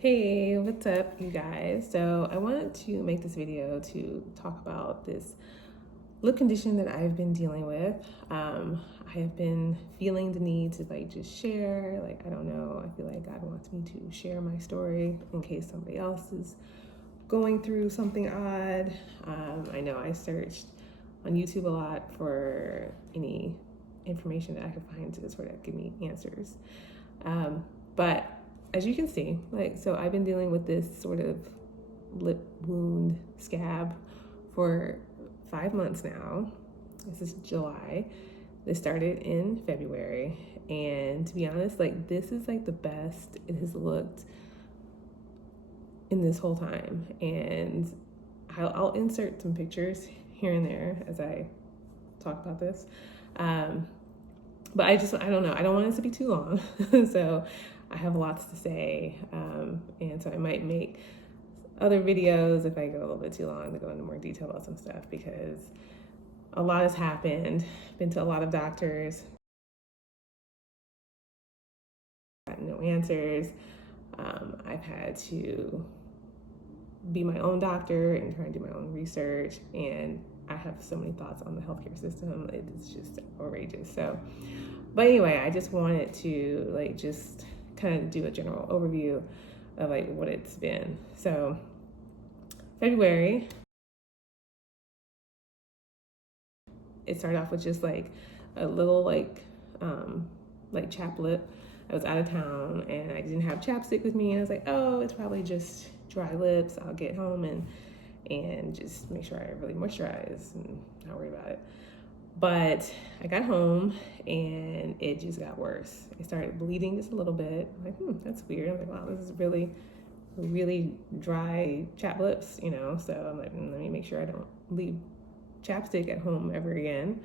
Hey, what's up, you guys? So I wanted to make this video to talk about this lip condition that I've been dealing with. I have been feeling the need to just share. I don't know, I feel like God wants me to share my story in case somebody else is going through something odd. I know I searched on YouTube a lot for any information that I could find to sort of give me answers. But as you can see, so I've been dealing with this sort of lip wound scab for 5 months now. This is July. This started in February. And to be honest, this is the best it has looked in this whole time. And I'll insert some pictures here and there as I talk about this. But I don't know. I don't want this to be too long. So I have lots to say. And so I might make other videos if I go a little bit too long to go into more detail about some stuff, because a lot has happened. Been to a lot of doctors, got no answers. I've had to be my own doctor and try and do my own research, and I have so many thoughts on the healthcare system. It's just outrageous. So, but anyway, I just wanted to just kind of do a general overview of what it's been. So February, it started off with just a little chapped lip. I was out of town and I didn't have chapstick with me, and I was like, oh, it's probably just dry lips. I'll get home and just make sure I really moisturize and not worry about it. But I got home and it just got worse. It started bleeding just a little bit. I'm like, that's weird. I'm like, wow, this is really, really dry chapped lips, So I'm like, let me make sure I don't leave chapstick at home ever again.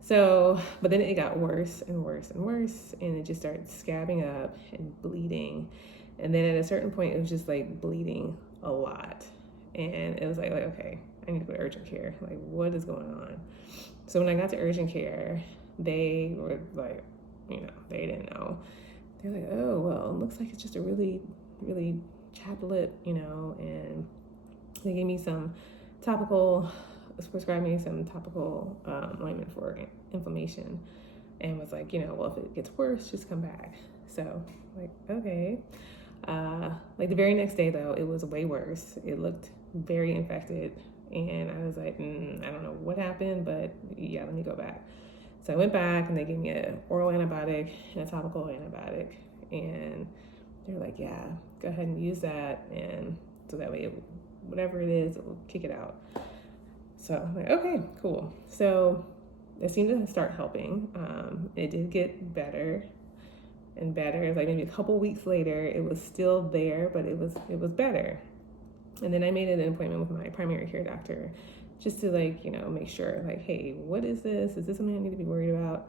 So, but then it got worse and worse and worse, and it just started scabbing up and bleeding. And then at a certain point, it was just bleeding a lot. And it was okay, I need to go to urgent care. What is going on? So when I got to urgent care, they were they didn't know. They're like, oh, well, it looks like it's just a really, really chapped lip, and they gave me some prescribed me some topical ointment for inflammation, and was like, well, if it gets worse, just come back. So okay. The very next day though, it was way worse. It looked very infected, and I was like, I don't know what happened, but yeah, let me go back. So I went back and they gave me an oral antibiotic and a topical antibiotic, and they're like, yeah, go ahead and use that, and so that way whatever it is, it will kick it out. So I'm like, okay, cool. So it seemed to start helping. It did get better and better. Maybe a couple weeks later, it was still there, but it was better. And then I made an appointment with my primary care doctor just to make sure hey, what is this? Is this something I need to be worried about?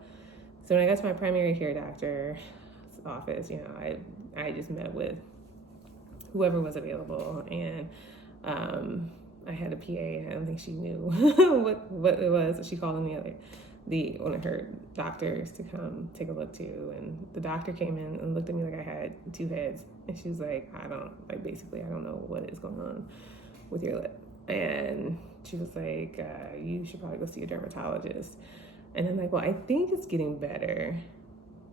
So when I got to my primary care doctor's office, I just met with whoever was available, and I had a PA, and I don't think she knew what it was. So she called in one of her doctors to come take a look too. And the doctor came in and looked at me like I had two heads. And she was like, I don't know what is going on with your lip. And she was like, you should probably go see a dermatologist. And I'm like, well, I think it's getting better.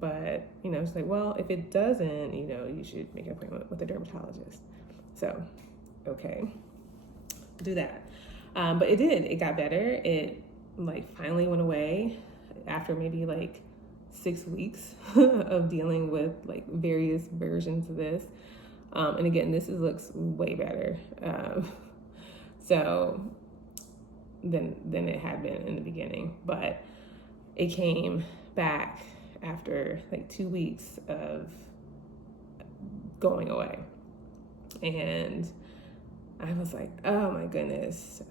But, she's like, well, if it doesn't, you should make an appointment with a dermatologist. So, okay, do that. But it did. It got better. It finally went away after maybe 6 weeks of dealing with various versions of this. And again, this looks way better. So than it had been in the beginning, but it came back after 2 weeks of going away. And I was like, oh my goodness,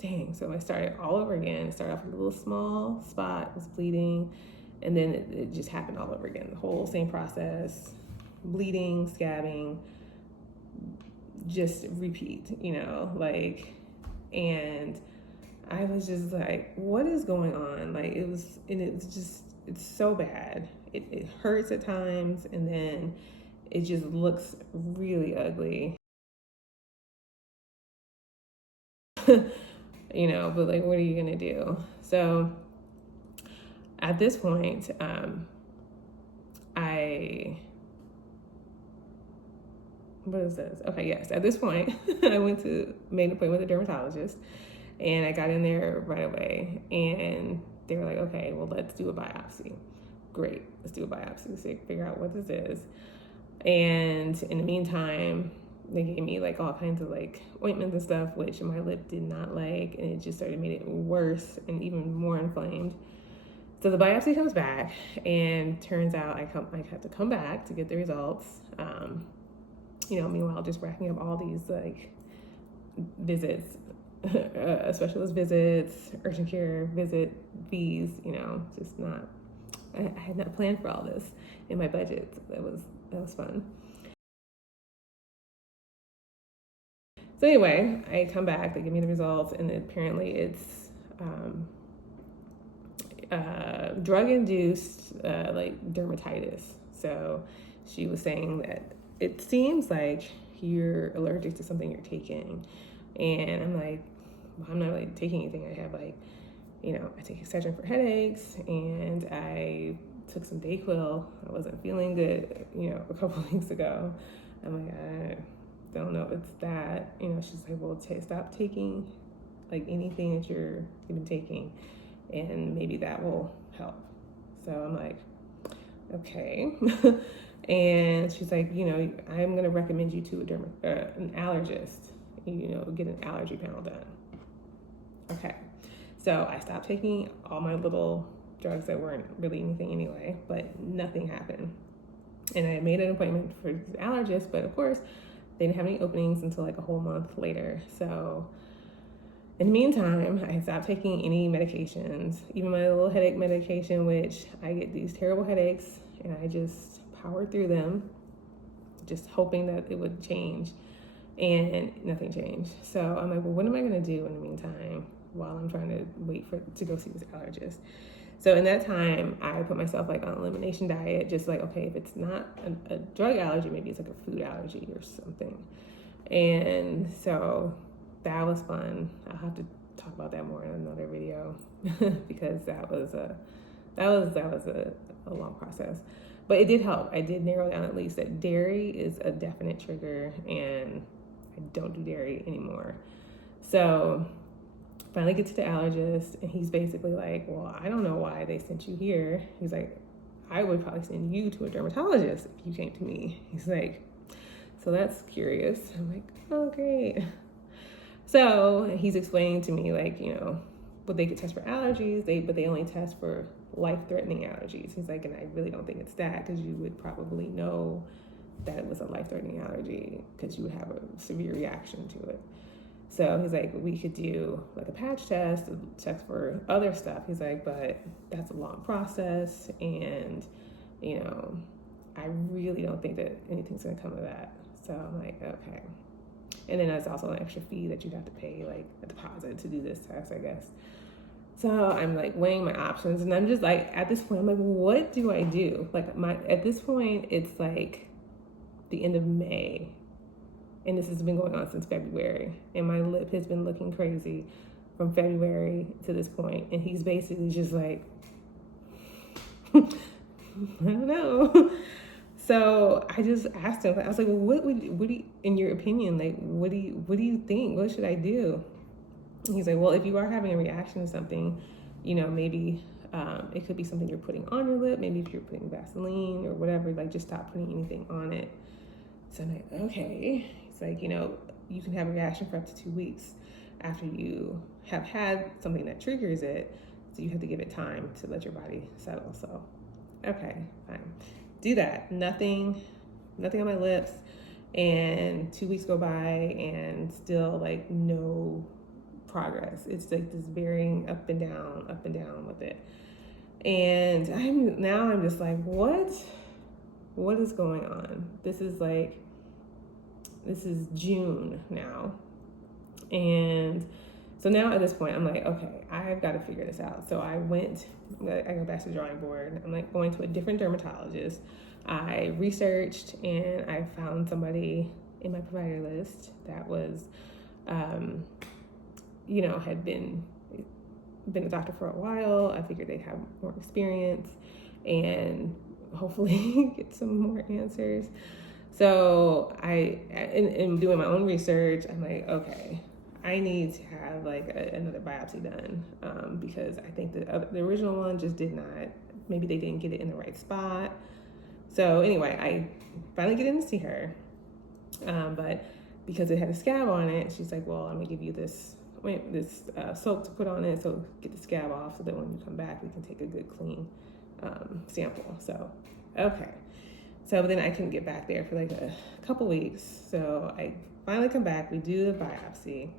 dang. So I started all over again. It started off with a little small spot, was bleeding, and then it just happened all over again. The whole same process, bleeding, scabbing, just repeat, and I was just like, what is going on? It's so bad. It hurts at times, and then it just looks really ugly. You know, but like, what are you gonna do? So at this point, I what is this? Okay, yes. At this point, I made an appointment with a dermatologist, and I got in there right away. And they were like, okay, well, let's do a biopsy. Great, let's do a biopsy so figure out what this is. And in the meantime, they gave me like all kinds of like ointments and stuff, which my lip did not like, and it just started made it worse and even more inflamed. So the biopsy comes back, and turns out I have to come back to get the results. You know, meanwhile, just racking up all these like visits, specialist visits, urgent care visit fees. You know, just not. I had not planned for all this in my budget. That was fun. So anyway, I come back. They give me the results, and apparently it's drug-induced like dermatitis. So she was saying that it seems like you're allergic to something you're taking. And I'm like, well, I'm not really taking anything. I have like, you know, I take Excedrin for headaches, and I took some Dayquil. I wasn't feeling good, you know, a couple of weeks ago. I'm like, I don't know if it's that. You know, she's like, well, stop taking like anything that you've been taking, and maybe that will help. So I'm like, okay. And she's like, you know, I'm going to recommend you to an allergist, you know, get an allergy panel done. Okay. So I stopped taking all my little drugs that weren't really anything anyway, but nothing happened. And I made an appointment for the allergist, but of course, they didn't have any openings until like a whole month later. So in the meantime, I stopped taking any medications, even my little headache medication, which I get these terrible headaches, and I just powered through them, just hoping that it would change, and nothing changed. So I'm like, well, what am I gonna do in the meantime while I'm trying to wait to go see this allergist? So in that time, I put myself like on an elimination diet, just like, okay, if it's not a drug allergy, maybe it's like a food allergy or something. And so that was fun. I'll have to talk about that more in another video because that was a long process. But it did help. I did narrow down at least that dairy is a definite trigger, and I don't do dairy anymore. So finally get to the allergist, and he's basically like, well, I don't know why they sent you here. He's like, I would probably send you to a dermatologist if you came to me. He's like, so that's curious. I'm like, oh, great. So he's explaining to me, like, you know, but they could test for allergies, but they only test for life-threatening allergies. He's like, and I really don't think it's that, because you would probably know that it was a life-threatening allergy because you would have a severe reaction to it. So he's like, we could do like a patch test, check for other stuff. He's like, but that's a long process, and, you know, I really don't think that anything's gonna come of that. So I'm like, okay. And then there's also an extra fee that you'd have to pay, like a deposit to do this test, I guess. So I'm like weighing my options, and I'm just like, at this point, I'm like, what do I do? Like at this point, it's like the end of May, and this has been going on since February, and my lip has been looking crazy from February to this point, and he's basically just like, I don't know. So I just asked him, I was like, well, what do you, in your opinion, like, what do you think? What should I do? And he's like, well, if you are having a reaction to something, you know, maybe it could be something you're putting on your lip. Maybe if you're putting Vaseline or whatever, like just stop putting anything on it. So I'm like, okay. It's like, you know, you can have a reaction for up to 2 weeks after you have had something that triggers it. So you have to give it time to let your body settle. So, okay, fine. Do that. Nothing on my lips. And 2 weeks go by and still like no progress. It's like this varying up and down with it. And I'm just like, what is going on? This is June now. And so now at this point, I'm like, okay, I've got to figure this out. So I go back to the drawing board. I'm like going to a different dermatologist. I researched and I found somebody in my provider list that was, had been a doctor for a while. I figured they'd have more experience and hopefully get some more answers. So in doing my own research, I'm like, okay, I need to have like another biopsy done because I think the original one just did not, maybe they didn't get it in the right spot. So anyway, I finally get in to see her, but because it had a scab on it, she's like, well, I'm gonna give you this soap to put on it, so get the scab off, so that when you come back, we can take a good clean sample. So, okay. So then I couldn't get back there for like a couple weeks. So I finally come back, we do the biopsy,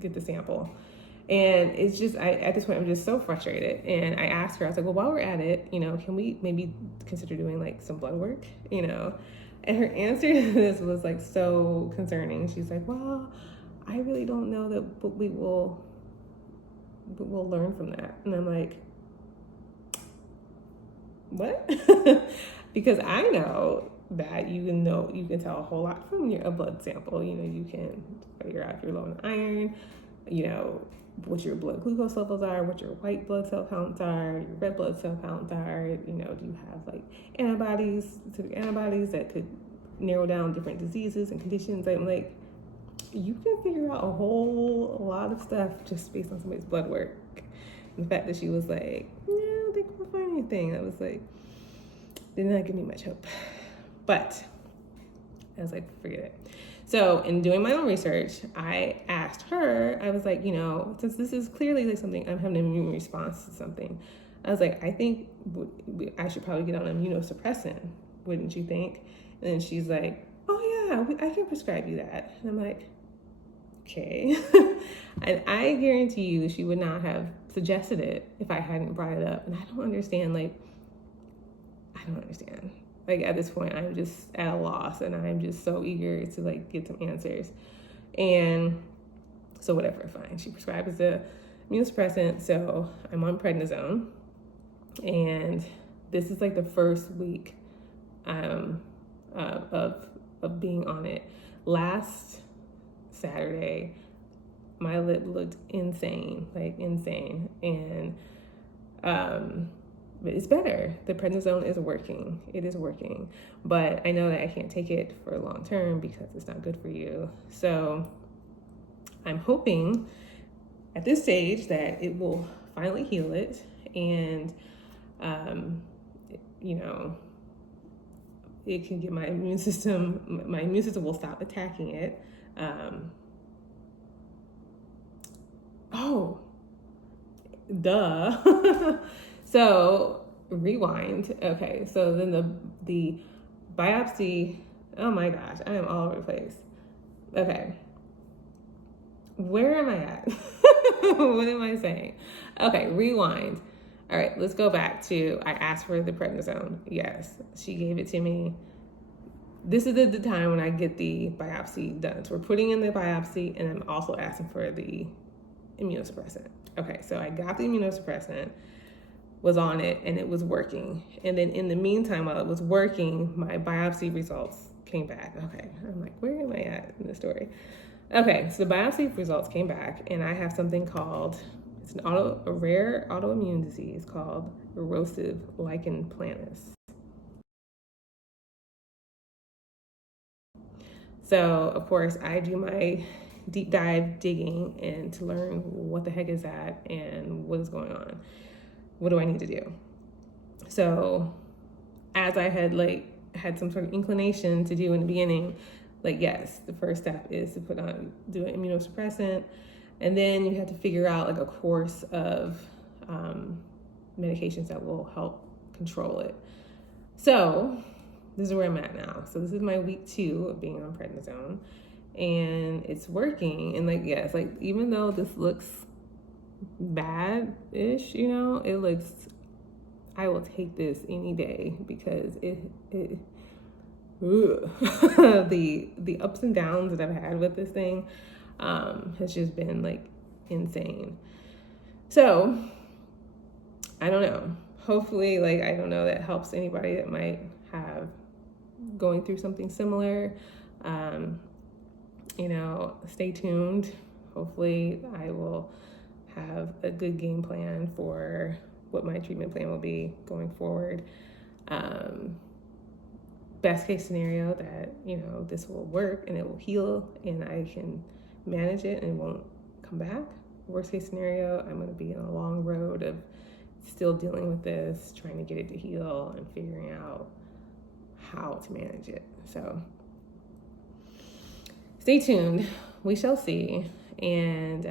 get the sample. And it's just, at this point, I'm just so frustrated. And I asked her, I was like, well, while we're at it, can we maybe consider doing like some blood work, And her answer to this was like so concerning. She's like, well, I really don't know that, but we'll learn from that. And I'm like, what? Because I know that you can tell a whole lot from a blood sample. You can figure out if you're low in iron, what your blood glucose levels are, what your white blood cell counts are, your red blood cell counts are, do you have like specific antibodies that could narrow down different diseases and conditions. I'm like, you can figure out a whole lot of stuff just based on somebody's blood work. And the fact that she was like, no, I don't think we'll find anything. I was like, did not give me much hope. But I was like, forget it. So in doing my own research, I asked her, I was like, since this is clearly like something, I'm having an immune response to something. I was like, I think I should probably get on immunosuppressant, wouldn't you think? And then she's like, oh yeah, I can prescribe you that. And I'm like, okay. And I guarantee you she would not have suggested it if I hadn't brought it up. And I don't understand. Like at this point, I'm just at a loss and I'm just so eager to like get some answers. And so whatever, fine. She prescribes the immunosuppressant. So I'm on prednisone. And this is like the first week of being on it. Last Saturday, my lip looked insane. And but it's better. The prednisone is working. It is working. But I know that I can't take it for long term because it's not good for you. So I'm hoping at this stage that it will finally heal it. And, it can get my immune system will stop attacking it. So rewind. Okay, so then the biopsy, oh my gosh, I am all over the place. Okay, where am I at? What am I saying? Okay, rewind. All right, let's go back to, I asked for the prednisone. Yes, she gave it to me. This is the time when I get the biopsy done. So we're putting in the biopsy and I'm also asking for the immunosuppressant. Okay, so I got the immunosuppressant, was on it, and it was working. And then in the meantime, while it was working, my biopsy results came back. Okay, I'm like, where am I at in the story? Okay, so the biopsy results came back, and I have something called, it's a rare autoimmune disease called erosive lichen planus. So, of course, I do my deep dive digging and to learn what the heck is that and what is going on. What do I need to do? So, as I had some sort of inclination to do in the beginning, yes, the first step is to do an immunosuppressant, and then you have to figure out a course of medications that will help control it. So this is where I'm at now. So this is my week 2 of being on prednisone, and it's working. And yes, even though this looks bad-ish, it looks, I will take this any day because the ups and downs that I've had with this thing has just been insane. So I don't know. hopefully, like, I don't know, that helps anybody that might have going through something similar. Stay tuned. Hopefully I will have a good game plan for what my treatment plan will be going forward. Best case scenario that, this will work and it will heal and I can manage it and it won't come back. Worst case scenario, I'm going to be on a long road of still dealing with this, trying to get it to heal and figuring out how to manage it. So stay tuned. We shall see. And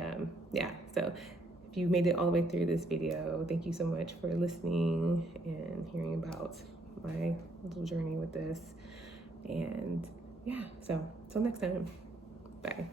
so if you made it all the way through this video, thank you so much for listening and hearing about my little journey with this. And so until next time, bye.